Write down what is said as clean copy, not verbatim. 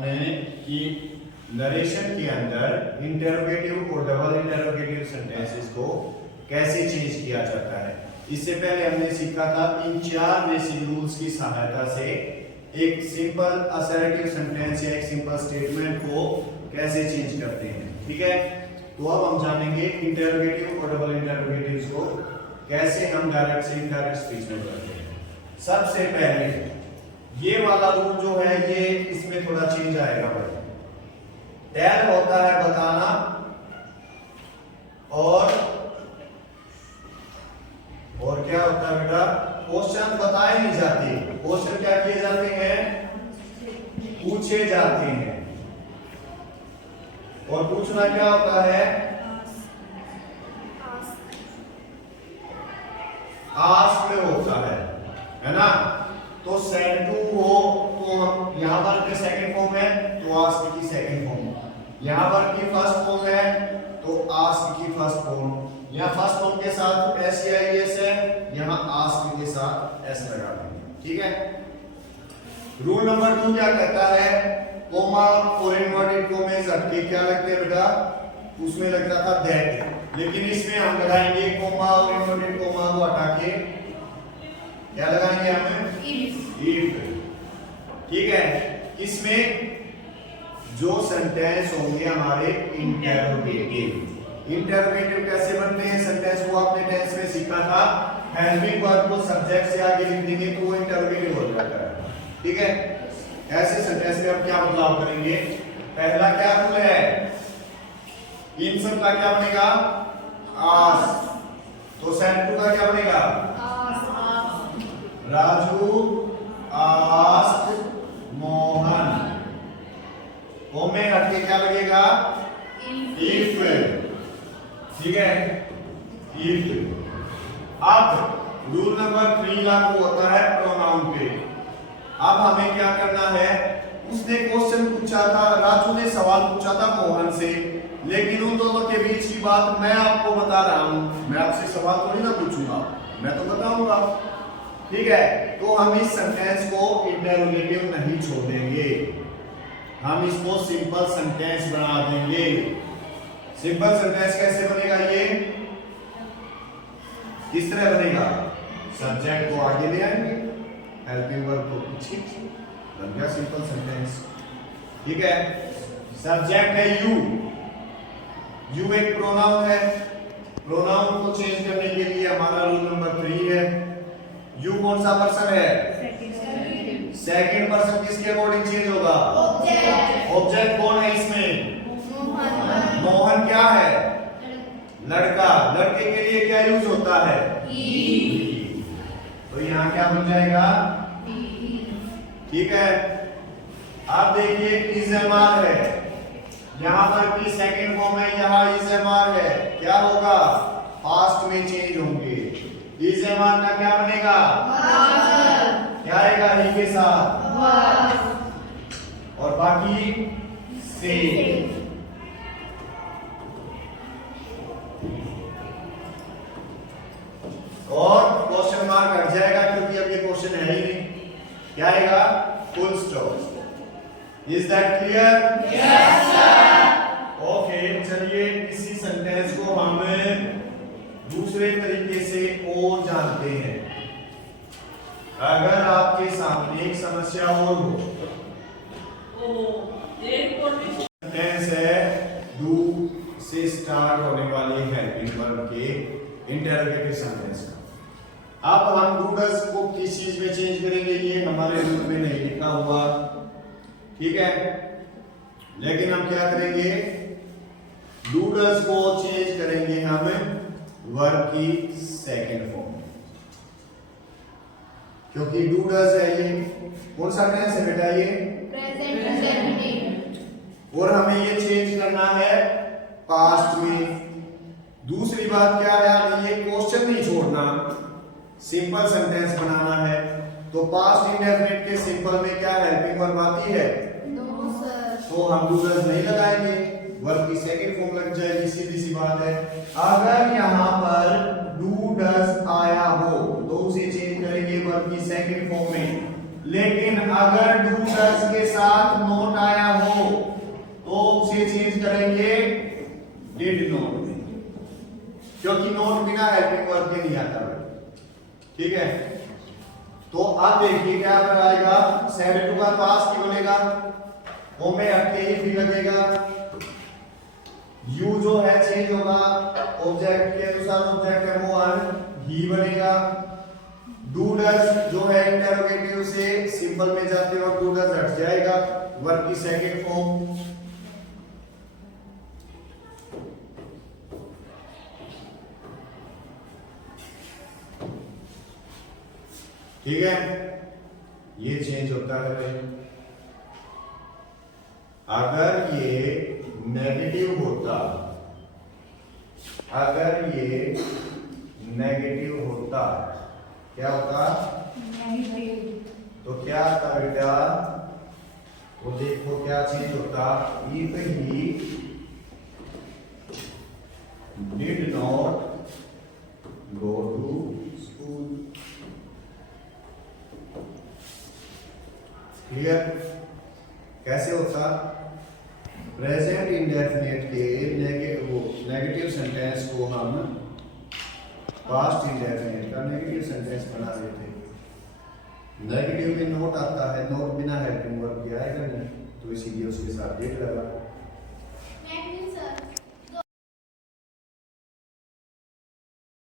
आपने कि नरेशन के अंदर इंटरोगेटिव और डबल इंटरोगेटिव सेंटेंसेस को कैसे चेंज किया जाता है। इससे पहले हमने सीखा था इन 4 बेसिक रूल्स की सहायता से एक सिंपल असर्टिव सेंटेंस या एक सिंपल स्टेटमेंट को कैसे चेंज करते हैं। ठीक है, तो अब हम जानेंगे इंटरोगेटिव और डबल इंटरोगेटिव्स को कैसे हम डायरेक्ट से इनडायरेक्ट स्पीच में करते हैं। सबसे पहले ये वाला रूल जो है ये इसमें थोड़ा चेंज आएगा। टेल होता है बताना और क्या होता है बेटा, क्वेश्चन बताए नहीं जाते, क्वेश्चन क्या किए जाते हैं, पूछे जाते हैं। और पूछना क्या होता है, आस्क होता है ना। तो सेंड टू हो तो हम यहां पर के सेकंड फॉर्म है तो आस्क की सेकंड फॉर्म, यहां पर की फर्स्ट फॉर्म है तो आस्क की फर्स्ट फॉर्म, यहां फर्स्ट फॉर्म के साथ एस है, यहां आस्क के साथ एस लगा देंगे। ठीक है, रूल नंबर 2 क्या कहता है, कोमा और इन्वर्टेड कोमे हटके क्या लगते हैं बेटा, उसमें लगता था दैट, लेकिन इसमें हम लगाएंगे कोमा और इन्वर्टेड कोमा को हटा के क्या लगाएंगे हमें, इफ। ठीक है, इसमें जो सेंटेंस होंगे हमारे इंटरोगेटिव। इंटरोगेटिव कैसे बनते हैं सेंटेंस, वो आपने टेंस में सीखा था, हेल्पिंग वर्ब को सब्जेक्ट से आगे लिख देंगे तो वो इंटरोगेटिव हो जाता है। ठीक है, ऐसे सेंटेंस में हम क्या बदलाव करेंगे, पहला क्या रूल है, इन सब का क्या बनेगा, आस्क, तो सेंड टू का क्या बनेगा, राजू आस्क मोहन, कोमे हट के क्या लगेगा, इफ। ठीक है, इफ। अब रूल नंबर 3 लागू होता है प्रोनाउन पे। अब हमें क्या करना है, उसने क्वेश्चन पूछा था, राजू ने सवाल पूछा था मोहन से, लेकिन उन दोनों के बीच की बात मैं आपको बता रहा हूं, मैं आपसे सवाल तो नहीं ना पूछूंगा, मैं तो बताऊंगा। ठीक है, तो हम इस सेंटेंस को इंटरोगेटिव नहीं छोड़ेंगे, हम इसको सिंपल सेंटेंस बना देंगे। सिंपल सेंटेंस कैसे बनेगा, ये किस तरह बनेगा, सब्जेक्ट को आगे ले आएंगे, हेल्पिंग वर्ब को पीछे, बन गया सिंपल सेंटेंस। ठीक है, सब्जेक्ट है यू, यू एक प्रोनाउन है, प्रोनाउन को चेंज करने के लिए हमारा रूल नंबर 3 है, यू कौन सा पर्सन है, सेकंड पर्सन, किसके अकॉर्डिंग चेंज होगा, ऑब्जेक्ट कौन है इसमें, मोहन क्या है, लड़का, लड़के के लिए क्या यूज होता है, तो यहां क्या बन जाएगा, ठीक है। आप देखिए इज़ेमार है, यहां पर भी सेकंड फॉर्म है, यहां इज़ेमार है, क्या होगा, पास्ट में चेंज होंगे, इज़ेमार का क्या बनेगा, क्या आएगा ही के साथ, और बाकी से। और क्वेश्चन मार्क हट जाएगा क्योंकि अब ये क्वेश्चन है ही नहीं, क्या आएगा, full stop. Is that clear, yes sir. Okay, चलिए इसी सेंटेंस को हम दूसरे तरीके से और जानते हैं। अगर आपके सामने एक समस्या और हो, सेंटेंस है डू से स्टार्ट होने वाले हेल्पिंग वर्ब के इंटरोगेटिव सेंटेंस। अब हम डू डज को किस चीज में चेंज करेंगे, ये हमारे रूल में नहीं लिखा हुआ, ठीक है, लेकिन हम क्या करेंगे, डू डज को चेंज करेंगे हम वर्ब की सेकंड फॉर्म, क्योंकि डू डज है ये कौन सा टेंस है बेटा, ये प्रेजेंट इंडेफिनिट, और हमें ये चेंज करना है पास्ट में। दूसरी बात क्या है, हमें ये क्वेश्चन नहीं छोड़ना, सिंपल सेंटेंस बनाना है, तो पास्ट इंडेफिनिट के सिंपल में क्या हेल्पिंग वर्ब आती है, नो सर, तो हम डू डज नहीं लगाएंगे, वर्ब की सेकंड फॉर्म लग जाएगी, सीधी सी बात है। अगर यहां पर डू डज आया हो तो उसे चेंज करेंगे वर्ब की सेकंड फॉर्म में, लेकिन अगर डू डज के साथ नॉट आया क्योंकि नोट बिना हेल्पिंग वर्ब के नहीं आता भाई। ठीक है, तो अब देखिए क्या आएगा, सेड टू का पास की बनेगा, ओ में हटके ही भी लगेगा, यू जो है चेंज होगा ऑब्जेक्ट के अनुसार, ऑब्जेक्ट है वो ही बनेगा, डू डज जो है इंटरोगेटिव से सिंपल में जाते हो डू डज हट जाएगा, वर्ब की सेकंड फॉर्म। ठीक है, ये चेंज होता है भाई। अगर ये नेगेटिव होता, अगर ये नेगेटिव होता, क्या होता, तो क्या आता बेटा, वो देखो क्या चीज होता, if he did not go to school. Clear? कैसे होता, प्रेजेंट इंडेफिनिट के नेगेटिव सेंटेंस को हम पास्ट इंडेफिनिट का नेगेटिव सेंटेंस बना देते। नेगेटिव में नोट आता है, नोट बिना हेल्पिंग वर्ब के आएगा नहीं, तो इसीलिए उसके साथ डेट लगा।